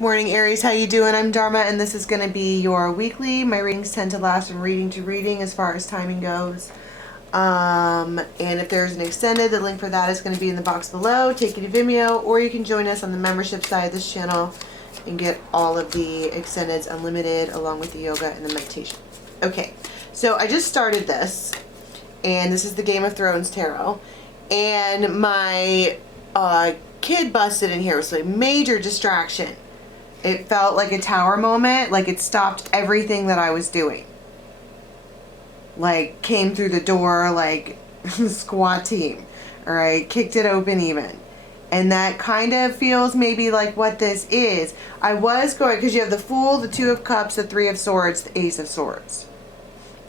Morning Aries, how you doing? I'm Dharma and this is going to be your weekly. My readings tend to last from reading to reading as far as timing goes. And if there's an extended, the link for that is going to be in the box below. Take you to Vimeo, or you can join us on the membership side of this channel and get all of the extendeds unlimited along with the yoga and the meditation. Okay, so I just started this, and this is the Game of Thrones tarot, and my kid busted in here. It was a major distraction. It felt like a tower moment, like it stopped everything that I was doing. Like, came through the door like squat team. Alright, kicked it open even. And that kind of feels maybe like what this is. I was going, because you have the Fool, the Two of Cups, the Three of Swords, the Ace of Swords.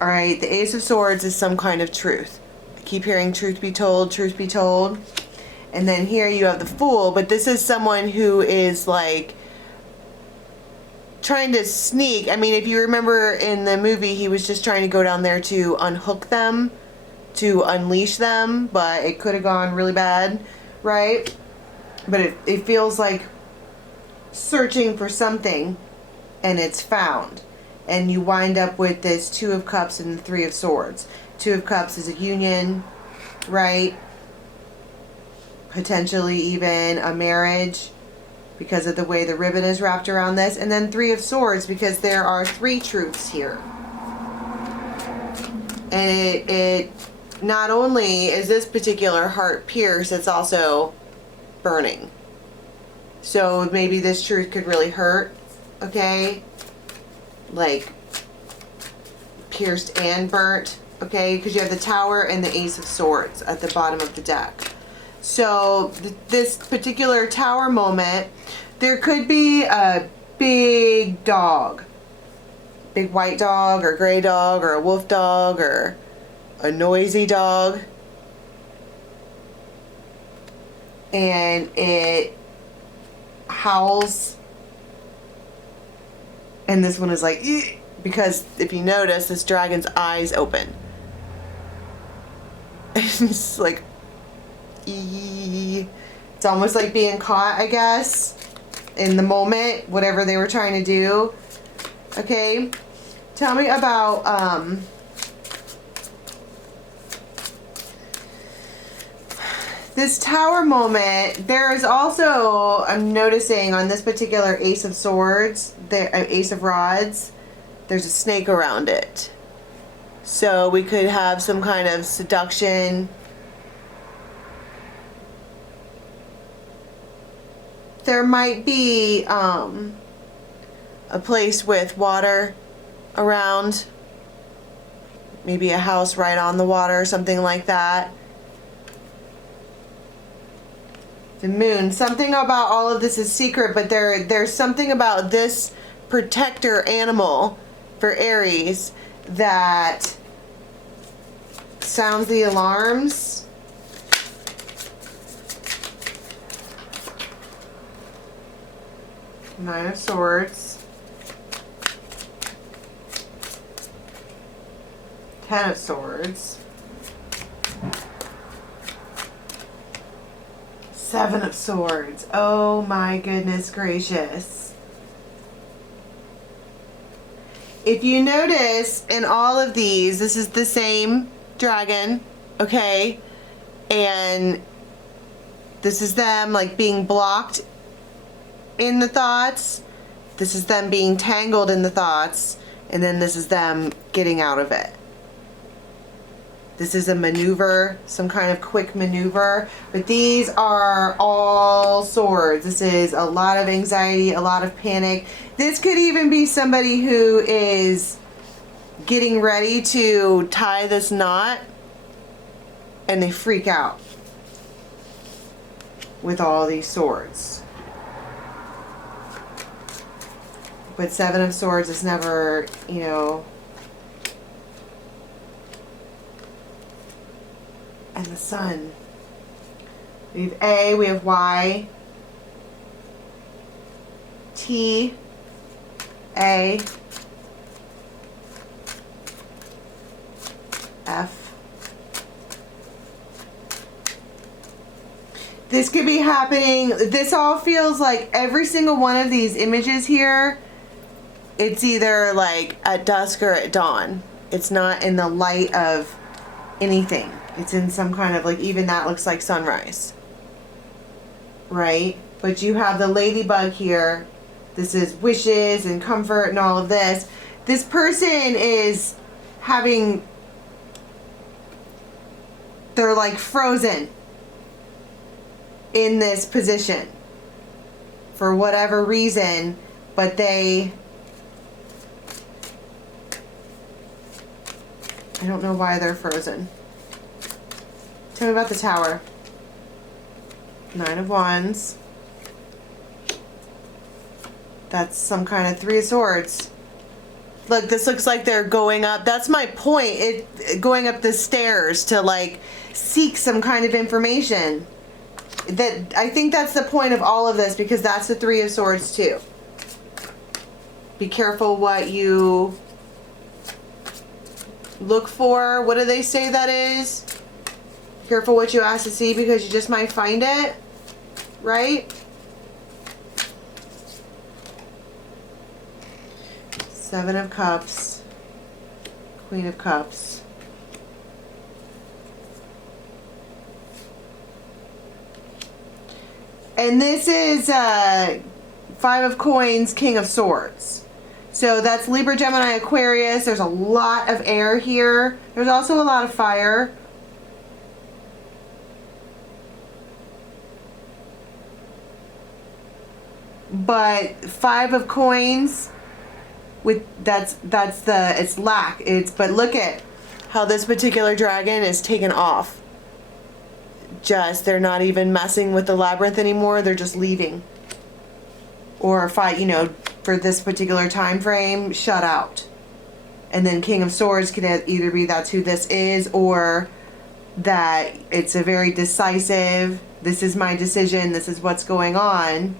Alright, the Ace of Swords is some kind of truth. I keep hearing truth be told, truth be told. And then here you have the Fool, but this is someone who is like trying to sneak. I mean, if you remember in the movie, he was just trying to go down there to unhook them, to unleash them, but it could have gone really bad, right? But it feels like searching for something and it's found. And you wind up with this Two of Cups and the Three of Swords. Two of Cups is a union, right? Potentially even a marriage, because of the way the ribbon is wrapped around this. And then Three of Swords, because there are three truths here. And it not only is this particular heart pierced, it's also burning. So maybe this truth could really hurt, okay? Like, pierced and burnt, okay? Because you have the Tower and the Ace of Swords at the bottom of the deck. So this particular tower moment, there could be a big dog, big white dog or gray dog or a wolf dog or a noisy dog, and it howls, and this one is like, eeh, because if you notice, this dragon's eyes open. It's like, it's almost like being caught, I guess, in the moment, whatever they were trying to do. Okay, tell me about this tower moment. There is also, I'm noticing on this particular Ace of Swords, the Ace of Rods, there's a snake around it. So we could have some kind of seduction. There might be a place with water around, maybe a house right on the water or something like that. The moon, something about all of this is secret, but there's something about this protector animal for Aries that sounds the alarms. Nine of Swords, Ten of Swords, Seven of Swords. Oh my goodness gracious. If you notice in all of these, this is the same dragon, okay? And this is them like being blocked in the thoughts, this is them being tangled in the thoughts, and then this is them getting out of it. This is a maneuver, some kind of quick maneuver, but these are all swords. This is a lot of anxiety, a lot of panic. This could even be somebody who is getting ready to tie this knot and they freak out with all these swords. But Seven of Swords is never, you know. And the Sun. We have A, we have Y, T, A, F. This could be happening. This all feels like every single one of these images here, it's either like at dusk or at dawn. It's not in the light of anything. It's in some kind of like, even that looks like sunrise. Right? But you have the ladybug here. This is wishes and comfort and all of this. This person is having, they're like frozen in this position for whatever reason, but I don't know why they're frozen. Tell me about the Tower. Nine of Wands. That's some kind of Three of Swords. Look, this looks like they're going up. That's my point. Going up the stairs to like seek some kind of information. That I think that's the point of all of this, because that's the Three of Swords too. Be careful what you look for. What do they say that is? Careful what you ask to see, because you just might find it. Right? Seven of Cups. Queen of Cups. And this is Five of Coins, King of Swords. So that's Libra, Gemini, Aquarius. There's a lot of air here. There's also a lot of fire. But Five of Coins, with it's lack. But look at how this particular dragon is taken off. They're not even messing with the labyrinth anymore. They're just leaving. Or for this particular time frame, shut out. And then King of Swords could either be that's who this is, or that it's a very decisive, this is my decision, this is what's going on.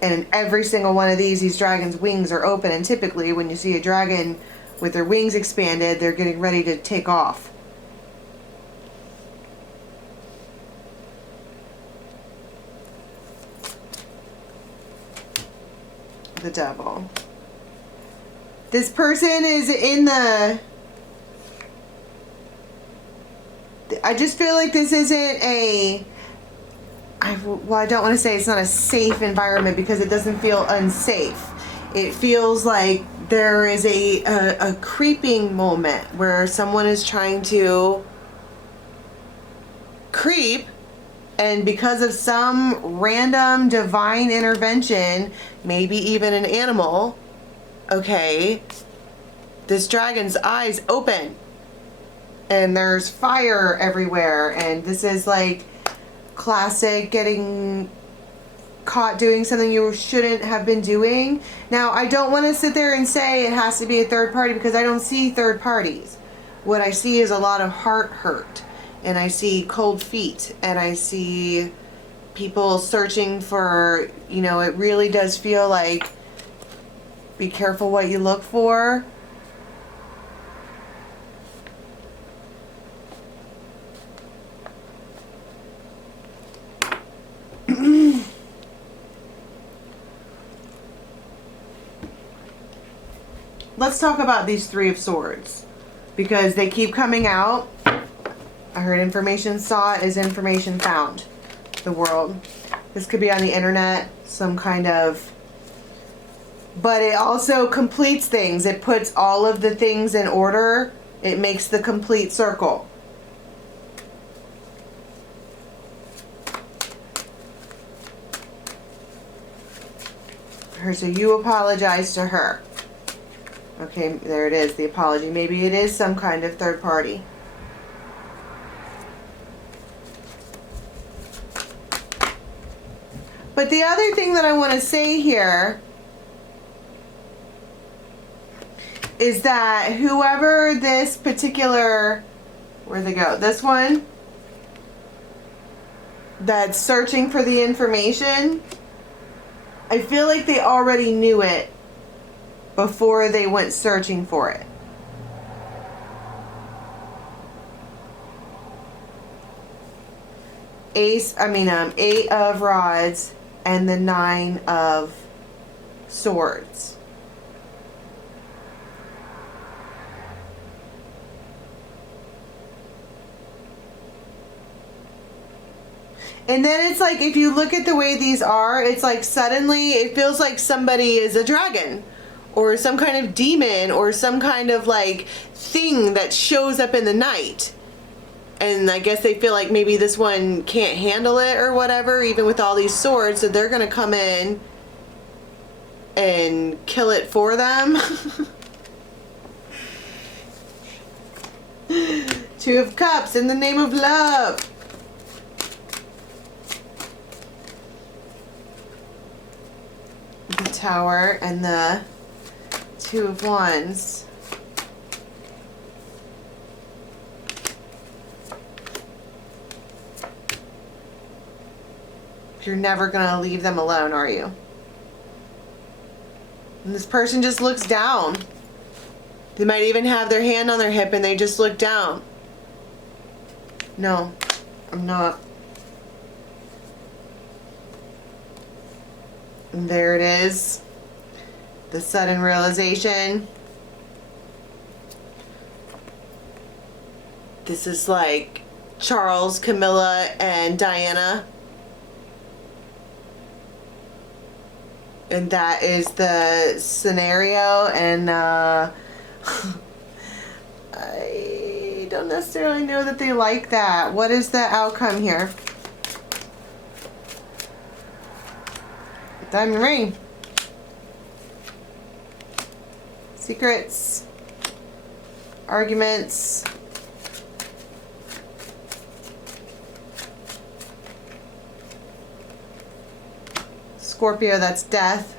And in every single one of these dragons' wings are open, and typically when you see a dragon with their wings expanded, they're getting ready to take off. The Devil. This person is in the... I just feel like this isn't a... I don't want to say it's not a safe environment, because it doesn't feel unsafe. It feels like there is a creeping moment where someone is trying to creep, and because of some random divine intervention, maybe even an animal, okay, this dragon's eyes open and there's fire everywhere, and this is like classic getting caught doing something you shouldn't have been doing. Now, I don't want to sit there and say it has to be a third party, because I don't see third parties. What I see is a lot of heart hurt, and I see cold feet, and I see people searching for, it really does feel like, be careful what you look for. Let's talk about these Three of Swords, because they keep coming out. I heard information sought is information found. The world. This could be on the internet, some kind of... But it also completes things. It puts all of the things in order. It makes the complete circle. So you apologize to her. Okay, there it is, the apology. Maybe it is some kind of third party. But the other thing that I want to say here is that whoever this particular, where'd they go? This one that's searching for the information, I feel like they already knew it before they went searching for it. 8 of rods and the 9 of swords. And then it's like, if you look at the way these are, it's like suddenly it feels like somebody is a dragon or some kind of demon or some kind of like thing that shows up in the night. And I guess they feel like maybe this one can't handle it or whatever, even with all these swords, so they're going to come in and kill it for them. 2 of Cups in the name of love. The Tower and the 2 of Wands. You're never gonna leave them alone, are you? And this person just looks down. They might even have their hand on their hip and they just look down. No, I'm not. And there it is. The sudden realization. This is like Charles, Camilla, and Diana. And that is the scenario, and I don't necessarily know that they like that. What is the outcome here? Diamond ring. Secrets. Arguments. Scorpio, that's death.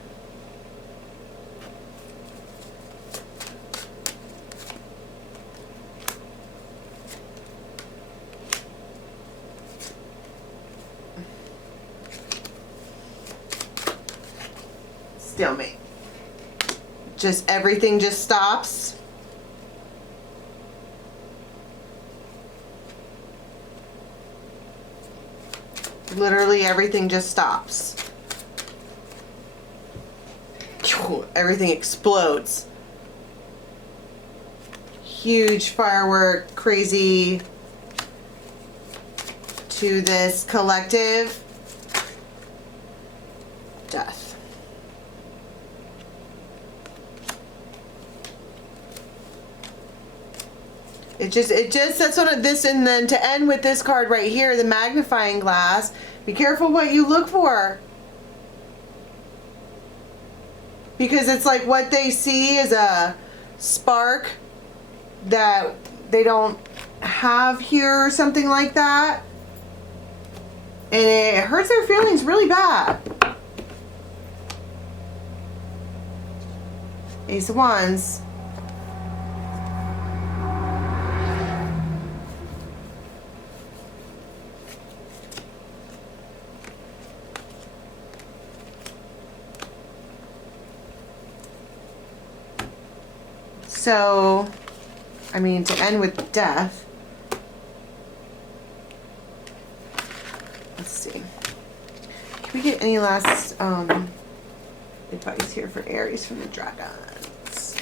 Stalemate. Just everything just stops. Literally everything just stops. Everything explodes. Huge firework, crazy to this collective. Death. It just that's what this, and then to end with this card right here, the magnifying glass. Be careful what you look for. Because it's like what they see is a spark that they don't have here or something like that. And it hurts their feelings really bad. Ace of Wands. So, I mean, to end with death. Let's see. Can we get any last advice here for Aries from the dragons?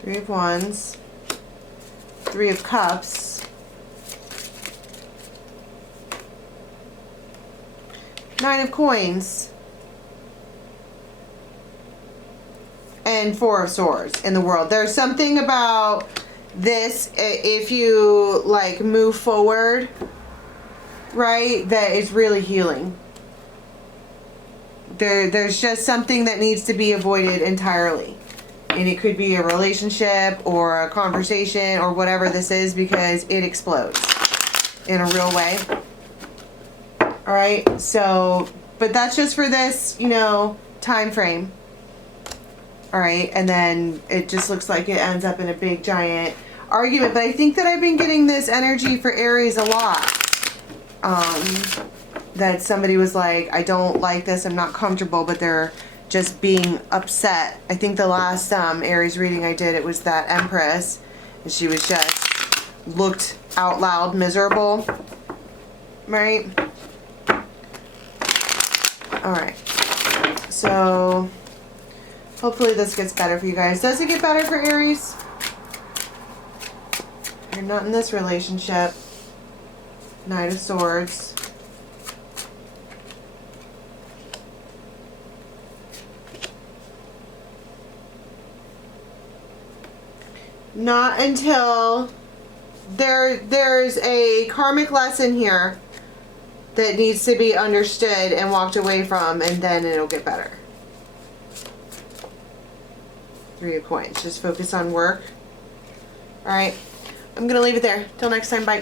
Three of Wands. 3 of Cups. 9 of Coins. And 4 of Swords in the world. There's something about this, if you like move forward, right, that is really healing. There's just something that needs to be avoided entirely. And it could be a relationship or a conversation or whatever this is, because it explodes in a real way. Alright, so, but that's just for this, you know, time frame. Alright, and then it just looks like it ends up in a big giant argument. But I think that I've been getting this energy for Aries a lot. That somebody was like, I don't like this, I'm not comfortable, but they're just being upset. I think the last Aries reading I did, it was that Empress. And she was just looked out loud miserable. Right? Alright. So hopefully this gets better for you guys. Does it get better for Aries? You're not in this relationship. Knight of Swords. Not until there's a karmic lesson here that needs to be understood and walked away from, and then it'll get better. Three of Coins. Just focus on work. Alright. I'm going to leave it there. Till next time. Bye.